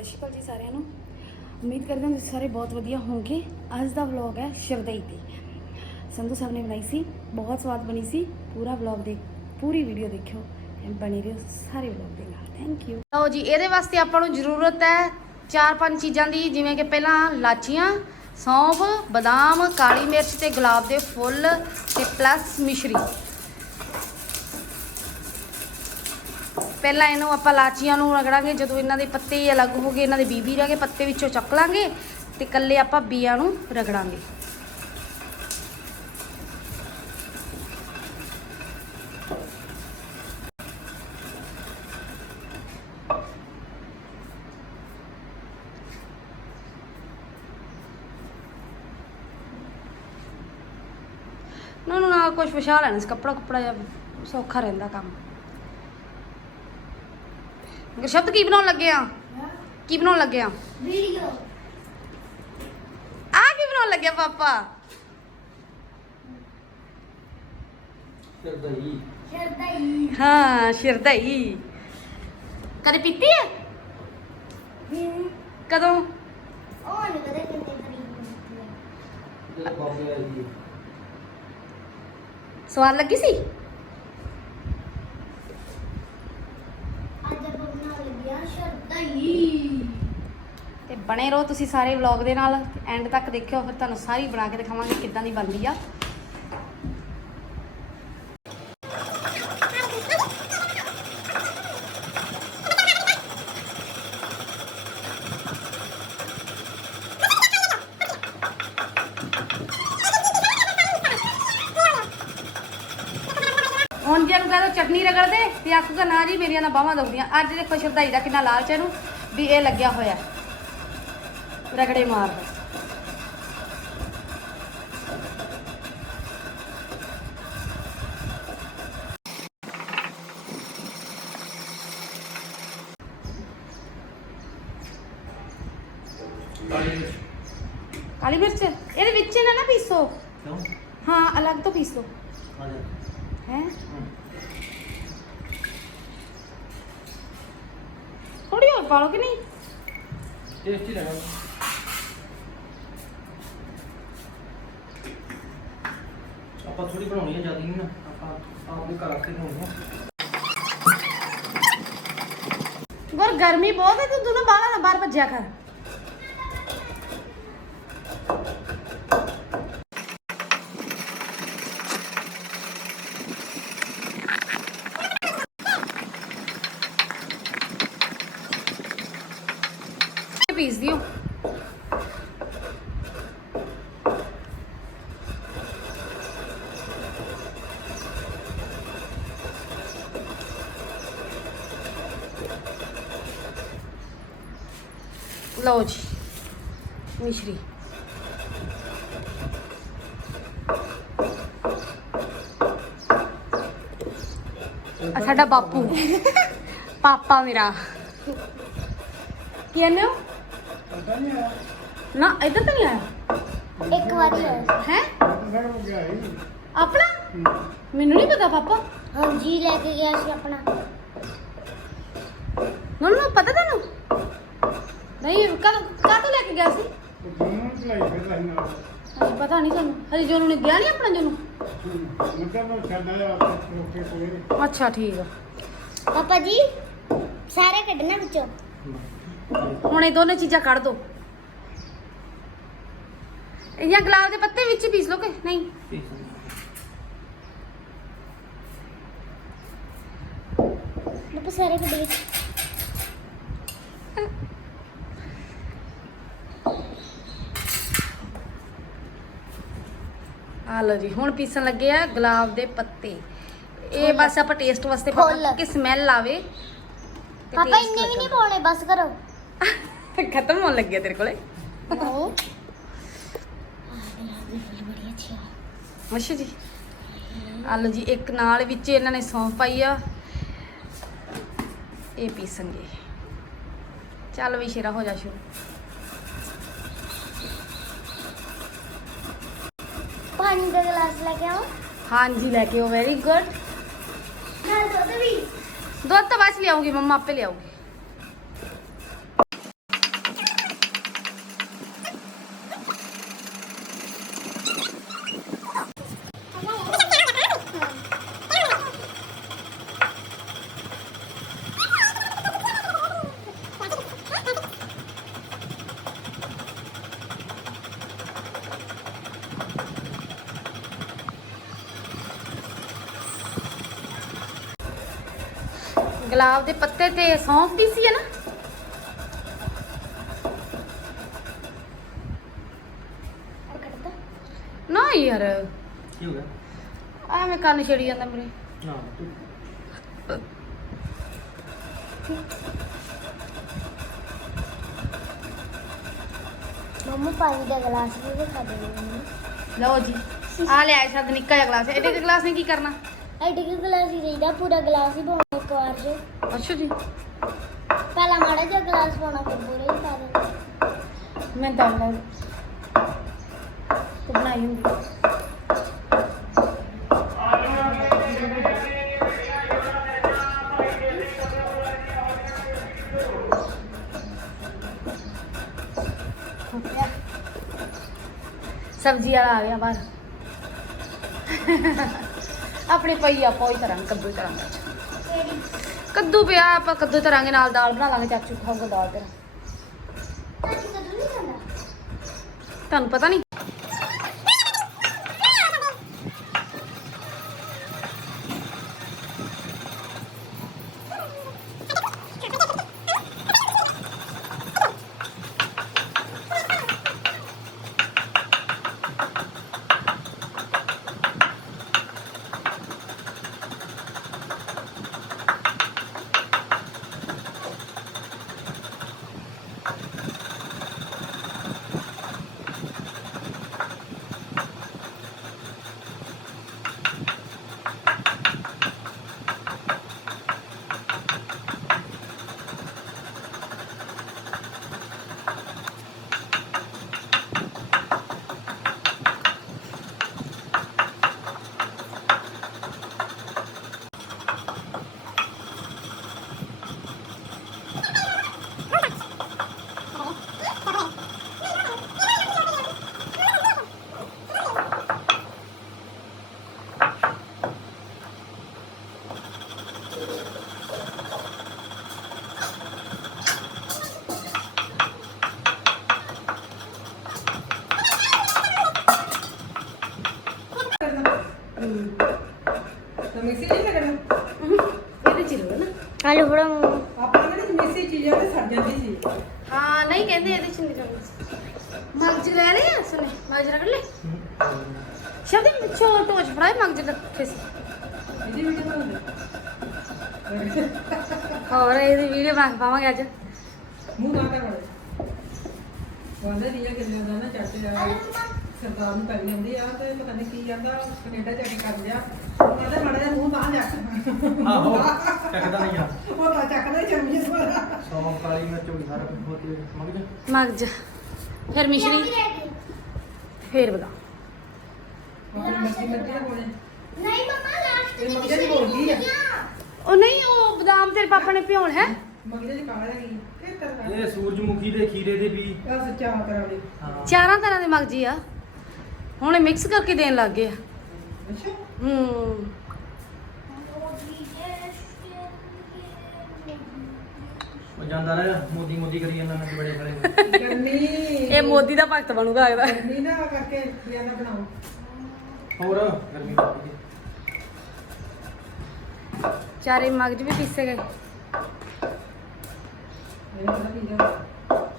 ਸਤਿ ਸ਼੍ਰੀ ਅਕਾਲ ਜੀ ਸਾਰਿਆਂ ਨੂੰ। ਉਮੀਦ ਕਰਦੇ ਹਾਂ ਤੁਸੀਂ ਸਾਰੇ ਬਹੁਤ ਵਧੀਆ ਹੋਵੋਗੇ। ਅੱਜ ਦਾ ਵਲੌਗ ਹੈ ਸ਼ਰਦਈ ਤੇ। ਸੰਧੂ ਸਾਹਿਬ ਨੇ ਬਣਾਈ ਸੀ, ਬਹੁਤ ਸਵਾਦ ਬਣੀ ਸੀ। ਪੂਰਾ ਵਲੌਗ ਦੇ, ਪੂਰੀ ਵੀਡੀਓ ਦੇਖਿਓ ਐਂਡ ਬਣੇ ਰਹੋ ਸਾਰੇ ਵਲੌਗ ਦੇ ਨਾਲ। ਥੈਂਕ ਯੂ ਲਓ ਜੀ, ਇਹਦੇ ਵਾਸਤੇ ਆਪਾਂ ਨੂੰ ਜ਼ਰੂਰਤ ਹੈ ਚਾਰ ਪੰਜ ਚੀਜ਼ਾਂ ਦੀ, ਜਿਵੇਂ ਕਿ ਪਹਿਲਾਂ ਲਾਚੀਆਂ, ਸੌਂਫ, ਬਦਾਮ, ਕਾਲੀ ਮਿਰਚ ਤੇ ਗੁਲਾਬ ਦੇ ਫੁੱਲ ਤੇ ਪਲੱਸ ਮਿਸ਼ਰੀ। ਪਹਿਲਾਂ ਇਹਨੂੰ ਆਪਾਂ ਲਾਚੀਆਂ ਨੂੰ ਰਗੜਾਂਗੇ, ਜਦੋਂ ਇਹਨਾਂ ਦੇ ਪੱਤੇ ਅਲੱਗ ਹੋ ਗਏ, ਇਹਨਾਂ ਦੇ ਬੀਬੀ ਰਹਿ ਗਏ, ਪੱਤੇ ਵਿੱਚੋਂ ਚੱਕ ਲਾਂਗੇ ਤੇ ਕੱਲੇ ਆਪਾਂ ਬੀਆਂ ਨੂੰ ਰਗੜਾਂਗੇ। ਨਾ ਨਾ ਨਾ ਕੁਝ ਵਿਛਾ ਲੈਣਾ ਸੀ ਕੱਪੜਾ ਕੁਪੜਾ ਜਿਹਾ ਸੌਖਾ ਰਹਿੰਦਾ ਕੰਮ। ਸ਼ਬਦ ਕੀ ਬਣਾਉਣ ਲੱਗੇ ਆ? ਕੀ ਬਣਾਉਣ ਲੱਗੇ ਆ? ਵੀਡੀਓ। ਆ ਕੀ ਬਣਾਉਣ ਲੱਗਿਆ ਪਾਪਾ? ਸ਼ਰਦਾਈ ਹਾਂ ਸ਼ਿਰਦਈ ਕਦੇ ਪੀਤੀ ਹੈ। ਕਦੋਂ? ਉਹ ਨਹੀਂ ਕਦੇ ਕਿੰਨੇ ਖਰੀਦ ਹੁੰਦੀ ਸਵਾਦ ਲੱਗੀ ਸੀ ਅੱਜ ਆਪਾਂ ਬਣਾਉਣ ਲੱਗਿਆ ਸ਼ਰਦਾਈ ਤੇ ਬਣੇ ਰਹੋ ਤੁਸੀਂ ਸਾਰੇ ਵਲੌਗ ਦੇ ਨਾਲ ਐਂਡ ਤੱਕ ਦੇਖਿਓ, ਫਿਰ ਤੁਹਾਨੂੰ ਸਾਰੀ ਬਣਾ ਕੇ ਦਿਖਾਵਾਂਗੇ ਕਿੱਦਾਂ ਦੀ ਬਣਦੀ ਆ। ਹੁਣ ਜੇ ਨੂੰ ਕਹਿੰਦਾ ਚਟਨੀ ਰਗੜ ਦੇ, ਤੇ ਆਖੂਗਾ ਨਾ ਜੀ ਮੇਰੀਆਂ ਨਾ ਬਾਹਾਂ ਦੁਖਦੀਆਂ। ਅੱਜ ਦੇਖੋ ਸ਼ਰਦਾਈ ਦਾ ਕਿੰਨਾ ਲਾਲਚ ਹੈ ਇਹਨੂੰ, ਵੀ ਇਹ ਲੱਗਿਆ ਹੋਇਆ। ਰਗੜੇ ਮਾਰਦਾ ਕਾਲੀ ਮਿਰਚ ਇਹਦੇ ਵਿੱਚ ਨਾ ਨਾ ਪੀਸੋ। ਹਾਂ ਅਲੱਗ ਤੋਂ ਪੀਸੋ। ਹੈ? ਥੋੜੀ ਹੋਰ ਪਾ ਲਓ ਕਿ ਨਹੀਂ? ਟੇਸਟੀ ਲਗਾ ਆਪਾਂ ਥੋੜੀ ਬਣਾਉਣੀ ਹੈ ਜ਼ਿਆਦਾ ਨਹੀਂ ਨਾ ਆਪਾਂ ਆਪਣੇ ਘਰ ਆ ਕੇ ਬਣਾਉਣੀ ਹੈ ਗੁਰ ਗਰਮੀ ਬਹੁਤ ਹੈ ਤੂੰ ਤੂੰ ਨਾ ਬਾਹਰ ਨਾ ਬਾਹਰ ਭੱਜਿਆ ਕਰ ਪੀਸ ਦਿਓ ਲਓ ਜੀ ਮਿਸ਼ਰੀ। ਆ ਸਾਡਾ ਬਾਪੂ। ਪਾਪਾ ਮੇਰਾ। ਕੀ ਇਹਨੇ ਨਾ ਇੱਧਰ ਤਾਂ ਨਹੀਂ ਆਇਆ। ਇੱਕ ਵਾਰੀ ਹੋਇਆ ਹੈ? ਆਪਣਾ? ਮੈਨੂੰ ਨਹੀਂ ਪਤਾ ਪਾਪਾ। ਹਾਂਜੀ ਲੈ ਕੇ ਗਿਆ ਸੀ ਆਪਣਾ। ਮੈਨੂੰ ਪਤਾ ਤੈਨੂੰ? ਨਹੀਂ ਕਦ ਕਾਹਤੋਂ ਲੈ ਕੇ ਗਿਆ ਸੀ? ਹਜੇ ਪਤਾ ਨਹੀਂ ਸਾਨੂੰ। ਹਜੇ ਜੋਨੂੰ ਨੇ ਗਿਆ ਨਹੀਂ ਆਪਣਾ ਜੋਨੂੰ? ਅੱਛਾ ਠੀਕ ਆ। ਪਾਪਾ ਜੀ ਸਾਰੇ ਕੱਢਣਾ ਵਿੱਚੋਂ। ਹੁਣ ਇਹ ਦੋਨੇ ਚੀਜ਼ਾਂ ਕੱਢ ਦੋ। ਇਹ ਗੁਲਾਬ ਦੇ ਪੱਤੇ ਵਿੱਚ ਹੀ ਪੀਸ ਲਓ ਕਿ ਨਹੀਂ? ਪਾਪਾ ਸਾਰੇ ਕੱਢ ਵਿੱਚ। ਆ ਲਓ ਜੀ ਹੁਣ ਪੀਸਣ ਲੱਗੇ ਆ ਗੁਲਾਬ ਦੇ ਪੱਤੇ। ਇਹ ਬਸ ਆਪਾਂ ਟੇਸਟ ਵਾਸਤੇ ਫੁੱਲ। ਪਾਵਾਂਗੇ ਕਿ ਸਮੈਲ ਆਵੇ ਤੇ ਪਾਪਾ taste ਇੰਨੇ ਵੀ ਨਹੀਂ। ਪਾਉਣੇ ਬਸ ਕਰੋ। ਖਤਮ ਹੋਣ ਲੱਗਿਆ ਤੇਰੇ ਕੋਲੇ। ਨਹੀਂ ਅੱਛਾ ਜੀ ਆ ਲਓ ਜੀ ਇੱਕ ਨਾਲ ਵਿੱਚ ਇਹਨਾਂ ਨੇ ਸੌਂਫ ਪਾਈ ਆ। ਇਹ ਪੀਸਣਗੇ। ਚੱਲ ਵੀ ਸ਼ੇਰਾ ਹੋ ਜਾ ਸ਼ੁਰੂ। ਪਾਣੀ ਦਾ ਗਲਾਸ ਲੈ ਕੇ ਆਓ। ਹਾਂਜੀ ਲੈ ਕੇ ਆਓ ਵੈਰੀ ਗੁੱਡ ਨਾਲ ਦੁੱਧ ਵੀ। ਦੁੱਧ ਤਾਂ ਬਸ ਲਿਆਉਂਗੀ ਮੰਮਾ ਆਪੇ ਲਿਆਉਗੀ ਗੁਲਾਬ ਦੇ ਪੱਤੇ ਤੇ ਸੌਂਫ ਦੀ ਸੀ ਹੈ ਨਾ? ਕੱਟਦਾ ਨਾ ਯਾਰ। ਕੀ ਹੋ ਗਿਆ? ਐਵੇਂ ਕੰਨ ਛੇੜੀ ਜਾਂਦਾ ਮੇਰੇ। ਨਾ ਮੰਮਾ ਪਾਣੀ ਦਾ ਗਲਾਸ ਵੀ ਦੇ ਮੈਨੂੰ ਲਓ ਜੀ ਆ ਲਿਆ ਸ਼ਾਇਦ ਨਿੱਕਾ ਜਿਹਾ ਗਲਾਸ। ਇਹਦੇ ਚ ਗਲਾਸ ਨੇ ਕੀ ਕਰਨਾ? ਐਡੇ ਕਿ ਗਲਾਸ ਹੀ ਚਾਹੀਦਾ ਪੂਰਾ ਗਲਾਸ ਹੀ ਅੱਛਾ ਜੀ। ਪਹਿਲਾਂ ਮਾੜਾ ਜਿਹਾ ਗਲਾਸ ਪਾਉਣਾ ਫਿਰ ਪੂਰਾ ਹੀ ਪਾ ਦੇਣਾ। ਮੈਂ ਤਾਂ ਮੈਂ ਤੂੰ ਬਣਾਈ ਹੁੰਦੀ ਸਬਜ਼ੀ ਵਾਲਾ ਆ ਗਿਆ ਬਾਹਰ। ਆਪਣੇ ਪਈ ਆਪਾਂ ਉਹੀ ਕਰਾਂਗੇ ਕੱਦੂ ਕਰਾਂਗੇ ਕੱਦੂ ਪਿਆ ਆਪਾਂ ਕੱਦੂ ਤਰਾਂਗੇ ਨਾਲ ਦਾਲ ਬਣਾ ਲਾਂਗੇ ਚਾਚੂ ਖਾਊਗਾ ਦਾਲ ਖਾਂਦਾ? ਤੁਹਾਨੂੰ ਪਤਾ ਨਹੀਂ ਤਾਂ ਮਿਕਸੀ ਨਹੀਂ ਲੱਗਣਾ ਇਹਦੇ ਚ ਰੋ ਨਾ ਆਲੂ ਬੜਾ ਆਪਾਂ ਕਹਿੰਦੇ ਮਿਕਸੀ ਚੀਜ਼ਾਂ ਤੇ ਸੜ ਜਾਂਦੀ ਸੀ ਹਾਂ ਨਹੀਂ ਕਹਿੰਦੇ ਇਹਦੇ ਚ ਨਹੀਂ ਕਰਨਾ ਮਗਜ ਲੈ ਲੈ ਅਸਲੇ ਮਗਜ ਰਗੜ ਲੈ ਸ਼ਬਦ ਵਿੱਚੋਂ ਟੋਚ ਫੜਾਏ ਮਗਜ ਰੱਖੇ ਸੀ ਇਹਦੀ ਵੀਡੀਓ ਬਣਾਉਂਦੇ ਹੋਰ ਕੇ ਪਾਵਾਂਗੇ ਅੱਜ। ਮੂੰਹ ਨਾ ਕਰ ਵਾਲੇ ਕਹਿੰਦੇ ਨਹੀਂ ਇਹ ਕਿੰਨੇ ਦਾ ਨਾ ਚੱਟ ਸਰਦਾਰ ਨੂੰ ਪੈਣੀ ਹੁੰਦੀ ਆ ਤੇ ਪਤਾ ਨਹੀਂ ਕੀ ਜਾਂਦਾ ਕੈਨੇਡਾ ਜਾ ਕੇ ਕਰ ਲਿਆ। ਕਹਿੰਦਾ ਮਾੜਾ ਜਿਹਾ ਮੂੰਹ ਤਾਂ ਜਾ ਆਹੋ ਚੱਕਦਾ ਨਹੀਂ ਆ। ਉਹ ਤਾਂ ਚੱਕਦਾ ਹੀ ਚਮਚੇ ਸੋਦਾ ਸੌਂਫ ਕਾਲੀ ਮਿਰਚ ਹੋ ਗਈ ਸਾਰਾ ਕੁਝ ਹੋਤੀ ਮਗਜ ਮਗਜ ਫਿਰ ਮਿਸ਼ਰੀ। ਫਿਰ ਆਪਣੀ ਮਰਜ਼ੀ ਮਰਜ਼ੀ ਨਾਲ ਬੋਲੇ ਨਹੀਂ ਮੰਮਾ ਲਾਸਟ ਦੀ ਉਹ ਨਹੀਂ ਉਹ ਬਦਾਮ ਤੇਰੇ ਪਾਪਾ ਨੇ ਭਿਉਣ ਹੈ? ਮਗਜੇ ਦੀ ਕਾਲਾ ਹੈਗੀ ਇਹ ਤਰ੍ਹਾਂ ਇਹ ਸੂਰਜਮੁਖੀ ਦੇ ਖੀਰੇ ਦੇ ਵੀ ਦਾ ਸੱਚਾ ਤਰ੍ਹਾਂ ਦੇ। ਹਾਂ। ਚਾਰਾਂ ਤਰ੍ਹਾਂ ਦੇ ਮਗਜੀ ਆ। ਹੁਣ ਮਿਕਸ ਕਰਕੇ ਦੇਣ ਲੱਗ ਗਏ ਆ। ਅੱਛਾ। ਹੂੰ। ਉਹ ਜਾਂਦਾ ਰਿਹਾ ਮੋਦੀ ਮੋਦੀ ਕਰੀ ਜਾਂਦਾ ਮੈਂ ਬੜੇ ਖੜੇ। ਗਰਮੀ। ਇਹ ਮੋਦੀ ਦਾ ਭਗਤ ਬਣੂਗਾ ਇਹਦਾ ਗਰਮੀ ਨਾ ਕਰਕੇ ਲਿਆਣਾ ਬਣਾਓ। ਹੋਰ ਗਰਮੀ ਲੱਗਦੀ ਚਾਰੇ ਮਗਜ ਵੀ ਪੀਸੇ ਗਏ। ਮੇਰੇ ਥੋੜਾ ਪੀ ਜਾ।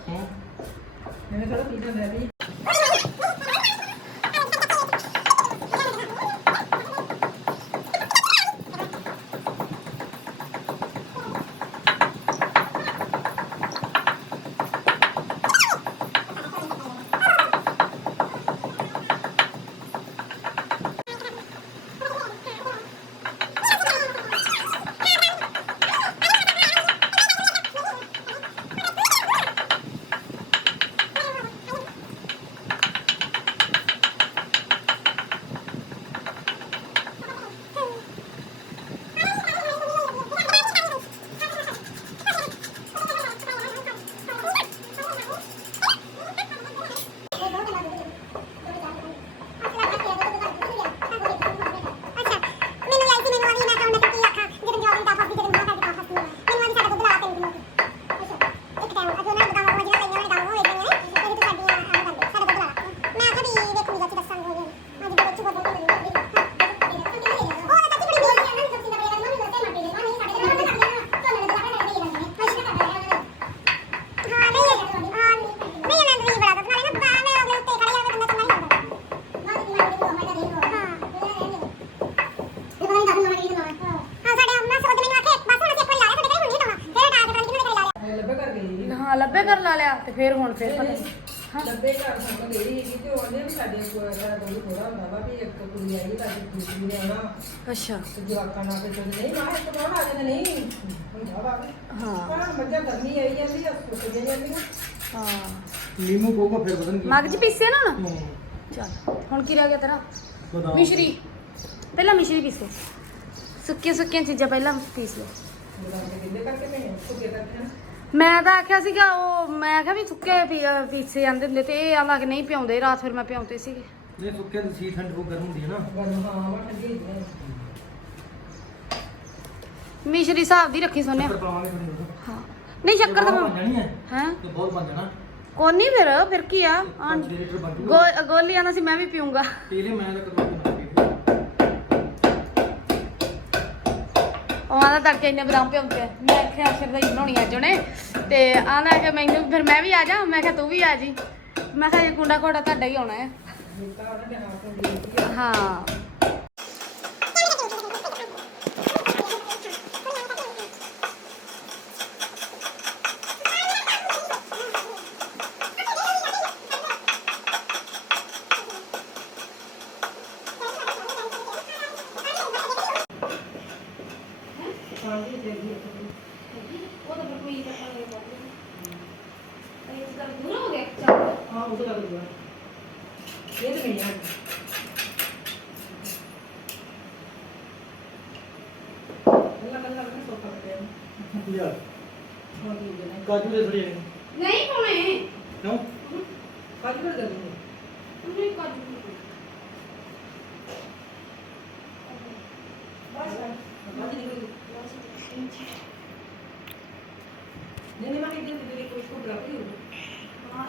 ਹੂੰ ਮੇਰੇ ਥੋੜਾ ਪੀ ਜਾ ਲੈ ਵੀ ਤੇ ਫਿਰ ਹੁਣ ਫਿਰ ਪਤਾ ਨਹੀਂ। ਹਾਂ। ਲੱਭੇ ਘਰ ਸਾਨੂੰ ਗਈ ਸੀਗੀ ਤੇ ਉਹਨੇ ਵੀ ਸਾਡੇ ਕੋਲ ਦਾ ਕੋਈ ਥੋੜਾ ਹੁੰਦਾ ਵਾ ਵੀ ਇੱਕ ਕੁੜੀ ਆਈ ਤਾਂ ਦੂਸਰੀ ਨੇ ਆਉਣਾ। ਅੱਛਾ। ਤੇ ਜਵਾਕਾਂ ਨਾਲ ਤੇ ਨਹੀਂ ਮਾਂ ਇੱਕ ਮਾਂ ਆ ਜਾਂਦੇ ਨਹੀਂ ਹੁੰਦਾ ਵਾ। ਹਾਂ। ਪਰ ਮੱਝਾਂ ਗਰਮੀ ਆਈ ਜਾਂਦੀ ਆ ਸੁੱਕ ਜਾਂਦੀ ਆ ਹਾਂ। ਨੀਮੂ ਕੋਕੋ ਫਿਰ ਬਦਨ ਮਗਜ ਪੀਸੇ ਨਾ ਹੁਣ? ਚੱਲ ਹੁਣ ਕੀ ਰਹਿ ਗਿਆ ਤੇਰਾ? ਬਦਾਮ। ਮਿਸ਼ਰੀ। ਪਹਿਲਾਂ ਮਿਸ਼ਰੀ ਪੀਸੋ ਸੁੱਕੀਆਂ ਸੁੱਕੀਆਂ ਚੀਜ਼ਾਂ ਪਹਿਲਾਂ ਪੀਸ ਲਓ। ਬਦਾਮ ਦੇ ਕਿੰਨੇ ਕਰਕੇ ਮੈਂ ਸੁੱਕੇ ਕਰਕੇ ਨਾ। ਮੈਂ ਤਾਂ ਆਖਿਆ ਸੀਗਾ ਉਹ ਮੈਂ ਆਖਿਆ ਵੀ ਸੁੱਕੇ ਪੀ- ਅਹ ਪੀਸੇ ਜਾਂਦੇ ਹੁੰਦੇ ਤੇ ਇਹ ਆਲਾ ਕਿ ਨਹੀਂ ਪਿਆਉਂਦੇ ਰਾਤ ਫਿਰ ਮੈਂ ਪਿਆਉਂਦੇ ਸੀਗੇ। ਨਹੀਂ ਸੁੱਕੇ ਦੀ ਸੀ ਠੰਡ ਉਹ ਗਰਮ ਹੁੰਦੀ ਹੈ ਨਾ। ਮਿਸ਼ਰੀ ਹਿਸਾਬ ਦੀ ਰੱਖੀ ਸੋਨਿਆ ਸ਼ੱਕਰ ਪਾਵਾਂਗੇ ਥੋੜੀ ਹਾਂ। ਨਹੀਂ ਸ਼ੱਕਰ ਤਾਂ ਬਣ ਜਾਣੀ ਹੈ। ਹੈ? ਤੇ ਬਹੁਤ ਬਣ ਜਾਣਾ। ਕੋਨੀ ਫਿਰ ਫਿਰ ਕੀ ਆ? 5 ਲੀਟਰ ਬਣ ਜੂਗਾ ਗੋ ਗੋਲੀ ਆਂਦਾ ਸੀ ਮੈਂ ਵੀ ਪੀਊਂਗਾ। ਪੀ ਲੈ ਮੈਂ ਤਾਂ ਕਦੋਂ ਪੀਂਦਾ ਪੀ ਲਿਆ। ਉਹ ਆਂਦਾ ਤੜਕੇ ਇੰਨੇ ਬਦਾਮ ਪਿਆਉਂਦੇ ਮੈਂ ਆਖਿਆ ਅਸ਼ਰ ਦਾ ਹੀ ਬਣਾਉਣੀ ਅੱਜ ਉਹਨੇ। ਤੇ ਆਹ ਲੈ ਕੇ ਮੈਨੂੰ ਫਿਰ ਮੈਂ ਵੀ ਆ ਜਾ। ਮੈਂ ਕਿਹਾ, ਤੂੰ ਵੀ ਆ ਜੀ। ਮੈਂ ਕਿਹਾ ਇਹ ਕੁੰਡਾ ਘੋੜਾ ਤੁਹਾਡਾ ਹੀ ਆਉਣਾ ਹੈ। ਹਾਂ ਠੰਡੀ ਹੁੰਦੀ ਆ ਹਾਂ ਹਾਂਜੀ ਦੇ ਦੀ ਉਹ ਤਾਂ ਕੋਈ ਤਾਂ ਇਹ ਤਾਂ ਦੂਰ ਹੋ ਗਿਆ ਚੱਲ ਹਾਂ ਉਹ ਤਾਂ ਲੱਗੂਗਾ ਇਹ ਤਾਂ ਨਹੀਂ ਆ ਅੱਲਾ ਅੱਲਾ ਅੱਲਾ ਸੋਫਾ ਤੇ ਯਾਰ ਹਾਂ ਦੀ ਦੇ ਕਾਜੂ ਦੇ ਥੋੜੀ ਨਹੀਂ ਪਾਉਣੇ ਕਿਉਂ ਕਾਜੂ ਕਰ ਦੇ ਨਹੀਂ ਕਾਜੂ ਨਹੀਂ ਨਹੀਂ ਮੈਂ ਕਿਹਾ ਕਿ ਕੋਈ ਕੋਈ ਡਰਾ ਰਹੀ ਹੋ ਹਾਂ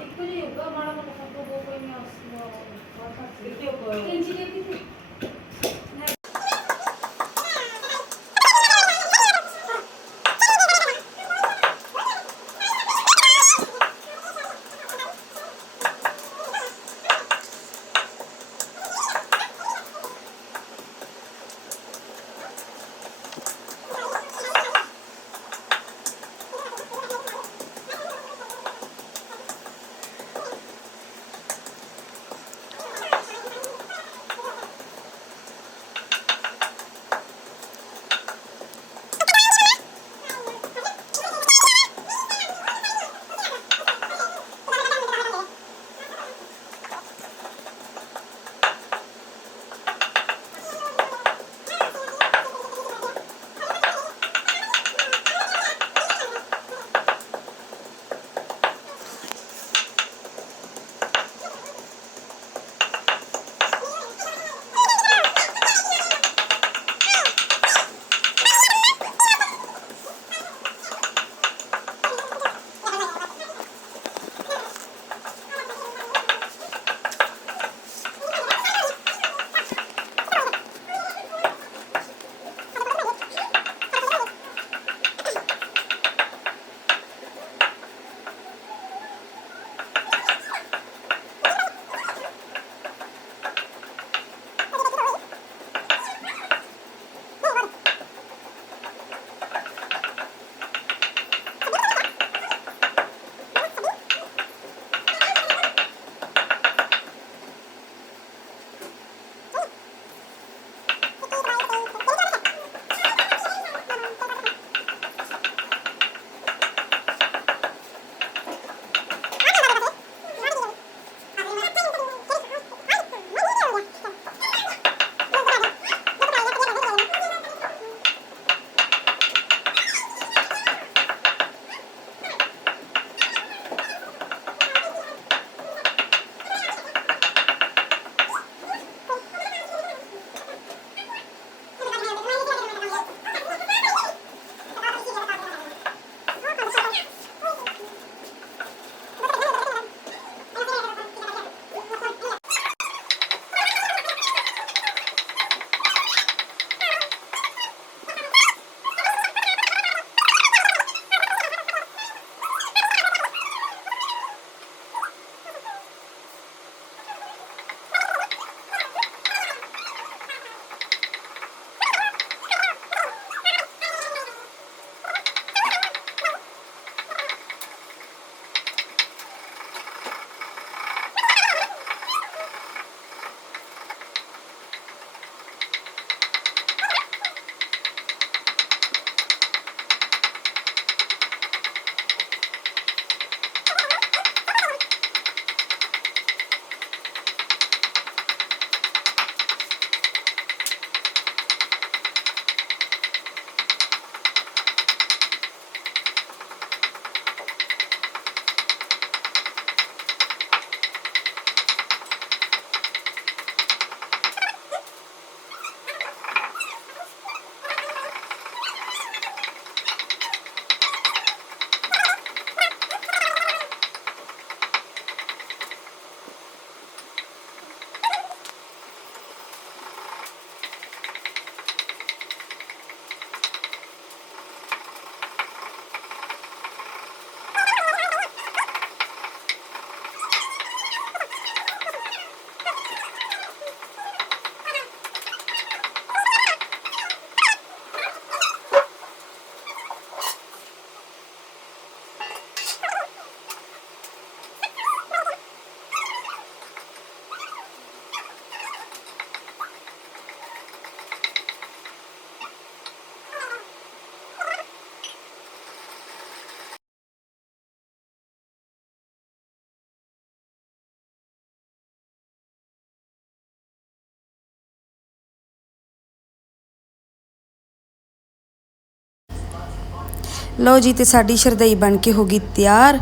ਲਓ ਜੀ, ਤੇ ਸਾਡੀ ਸ਼ਰਦਈ ਬਣ ਕੇ ਹੋ ਗਈ ਤਿਆਰ।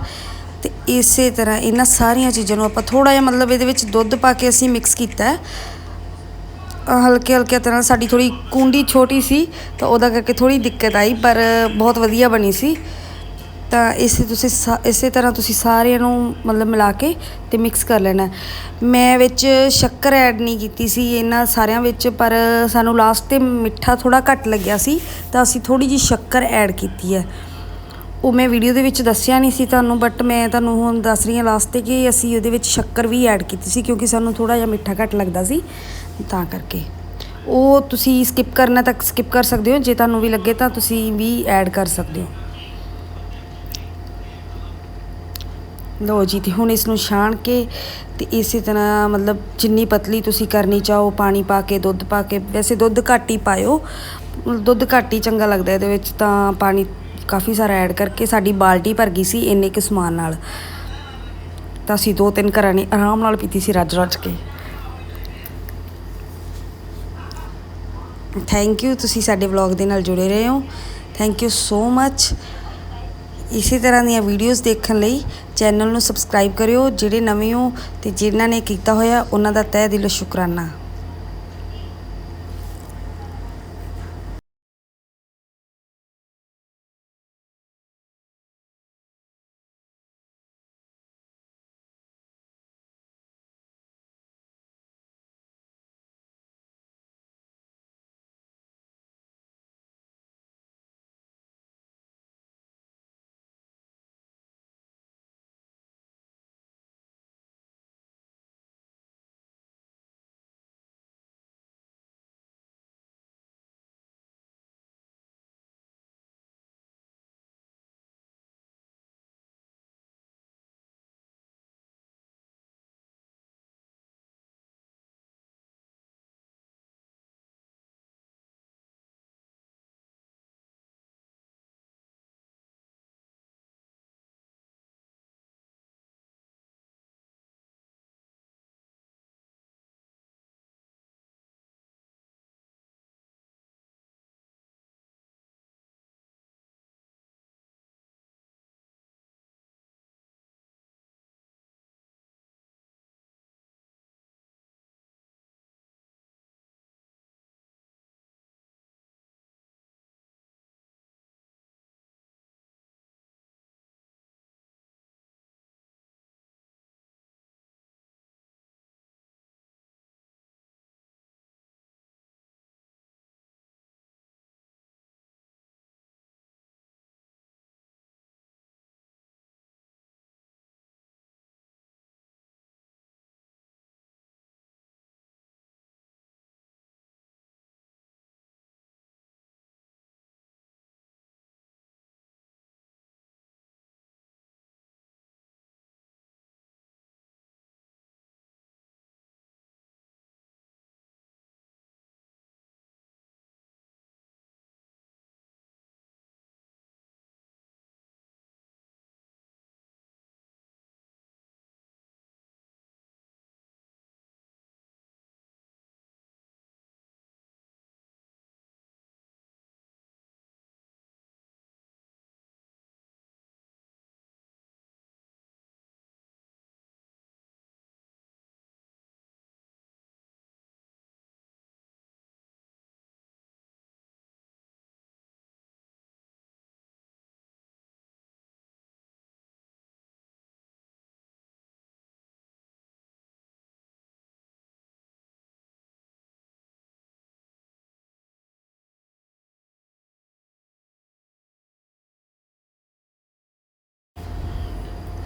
ਤੇ ਇਸੇ ਤਰ੍ਹਾਂ ਇਹਨਾਂ ਸਾਰੀਆਂ ਚੀਜ਼ਾਂ ਨੂੰ ਆਪਾਂ ਥੋੜਾ ਜਿਹਾ ਮਤਲਬ ਇਹਦੇ ਵਿੱਚ ਦੁੱਧ ਪਾ ਕੇ ਅਸੀਂ ਮਿਕਸ ਕੀਤਾ ਹਲਕੇ ਹਲਕੇ ਤਰ੍ਹਾਂ ਸਾਡੀ ਥੋੜੀ ਕੁੰਡੀ ਛੋਟੀ ਸੀ, ਤਾਂ ਉਹਦਾ ਕਰਕੇ ਥੋੜੀ ਦਿੱਕਤ ਆਈ, ਪਰ ਬਹੁਤ ਵਧੀਆ ਬਣੀ ਸੀ। ਤਾਂ ਇਸੇ ਤੁਸੀਂ ਸਾ- ਇਸੇ ਤਰ੍ਹਾਂ ਤੁਸੀਂ ਸਾਰਿਆਂ ਨੂੰ ਮਤਲਬ ਮਿਲਾ ਕੇ ਤੇ ਮਿਕਸ ਕਰ ਲੈਣਾ ਮੈਂ ਵਿੱਚ ਸ਼ੱਕਰ ਐਡ ਨਹੀਂ ਕੀਤੀ ਸੀ ਇਹਨਾਂ ਸਾਰਿਆਂ ਵਿੱਚ, ਪਰ ਸਾਨੂੰ ਲਾਸਟ ਤੇ ਮਿੱਠਾ ਥੋੜਾ ਘੱਟ ਲੱਗਿਆ ਸੀ, ਤਾਂ ਅਸੀਂ ਥੋੜੀ ਜੀ ਸ਼ੱਕਰ ਐਡ ਕੀਤੀ ਹੈ। ਉਹ ਮੈਂ ਵੀਡੀਓ ਦੇ ਵਿੱਚ ਦੱਸਿਆ ਨਹੀਂ ਸੀ ਤੁਹਾਨੂੰ ਬਟ ਮੈਂ ਤੁਹਾਨੂੰ ਹੁਣ ਦੱਸ ਰਹੀ ਹਾਂ ਲਾਸਟ ਤੇ ਕਿ ਅਸੀਂ ਉਹਦੇ ਵਿੱਚ ਸ਼ੱਕਰ ਵੀ ਐਡ ਕੀਤੀ ਸੀ ਕਿਉਂਕਿ ਸਾਨੂੰ ਥੋੜਾ ਜਿਹਾ ਮਿੱਠਾ ਘੱਟ ਲੱਗਦਾ ਸੀ, ਤਾਂ ਕਰਕੇ। ਉਹ ਤੁਸੀਂ ਸਕਿਪ ਕਰਨਾ ਤੱਕ ਸਕਿਪ ਕਰ ਸਕਦੇ ਹੋ, ਜੇ ਤੁਹਾਨੂੰ ਵੀ ਲੱਗੇ ਤਾਂ ਤੁਸੀਂ ਵੀ ਐਡ ਕਰ ਸਕਦੇ ਹੋ। ਲਓ ਜੀ, ਤੇ ਹੁਣ ਇਸ ਨੂੰ ਛਾਣ ਕੇ ਤੇ ਇਸੇ ਤਰ੍ਹਾਂ ਮਤਲਬ ਜਿੰਨੀ ਪਤਲੀ ਤੁਸੀਂ ਕਰਨੀ ਚਾਹੋ, ਪਾਣੀ ਪਾ ਕੇ, ਦੁੱਧ ਪਾ ਕੇ, ਵੈਸੇ ਦੁੱਧ ਘੱਟ ਹੀ ਪਾਇਓ। ਦੁੱਧ ਘੱਟ ਹੀ ਚੰਗਾ ਲੱਗਦਾ ਇਹਦੇ ਵਿੱਚ, ਤਾਂ ਪਾਣੀ ਕਾਫੀ ਸਾਰਾ ਐਡ ਕਰਕੇ ਸਾਡੀ ਬਾਲਟੀ ਭਰ ਗਈ ਸੀ ਇੰਨੇ ਕੁ ਸਮਾਨ ਨਾਲ। ਤਾਂ ਅਸੀਂ ਦੋ ਤਿੰਨ ਘਰਾਂ ਨੇ ਆਰਾਮ ਨਾਲ ਪੀਤੀ ਸੀ ਰੱਜ ਰੱਜ ਕੇ। ਥੈਂਕ ਯੂ ਤੁਸੀਂ ਸਾਡੇ ਵਲੌਗ ਦੇ ਨਾਲ ਜੁੜੇ ਰਹੇ ਹੋ। ਥੈਂਕ ਯੂ ਸੋ ਮੱਚ ਇਸੇ ਤਰ੍ਹਾਂ ਦੀਆਂ ਵੀਡੀਓਜ਼ ਦੇਖਣ ਲਈ ਚੈਨਲ ਨੂੰ ਸਬਸਕ੍ਰਾਈਬ ਕਰਿਓ, ਜਿਹੜੇ ਨਵੇਂ ਹੋ ਤੇ ਜਿਨ੍ਹਾਂ ਨੇ ਕੀਤਾ ਹੋਇਆ, ਉਹਨਾਂ ਦਾ ਤਹਿ ਦਿਲੋਂ ਸ਼ੁਕਰਾਨਾ।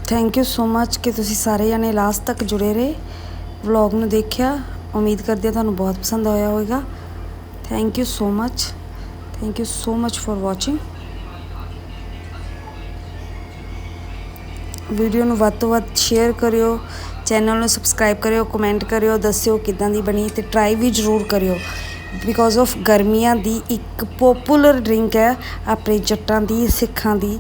ਥੈਂਕ ਯੂ ਸੋ ਮੱਚ ਕਿ ਤੁਸੀਂ ਸਾਰੇ ਜਣੇ ਲਾਸਟ ਤੱਕ ਜੁੜੇ ਰਹੇ। ਵਲੌਗ ਨੂੰ ਦੇਖਿਆ। ਉਮੀਦ ਕਰਦੇ ਹਾਂ ਤੁਹਾਨੂੰ ਬਹੁਤ ਪਸੰਦ ਆਇਆ ਹੋਵੇਗਾ। Thank you so much thank you so much for watching video ਨੂੰ ਵੱਧ ਤੋਂ ਵੱਧ ਸ਼ੇਅਰ ਕਰਿਓ। ਚੈਨਲ ਨੂੰ ਸਬਸਕ੍ਰਾਈਬ ਕਰਿਓ ਕਮੈਂਟ ਕਰਿਓ, ਦੱਸਿਓ ਕਿਦਾਂ ਦੀ ਬਣੀ ਤੇ ਟਰਾਈ ਵੀ ਜ਼ਰੂਰ ਕਰਿਓ। ਬਿਕੋਜ਼ ਆਫ ਗਰਮੀਆਂ ਦੀ ਇੱਕ ਪਪੂਲਰ ਡਰਿੰਕ ਹੈ, ਆਪਣੇ ਜੱਟਾਂ ਦੀ, ਸਿੱਖਾਂ ਦੀ।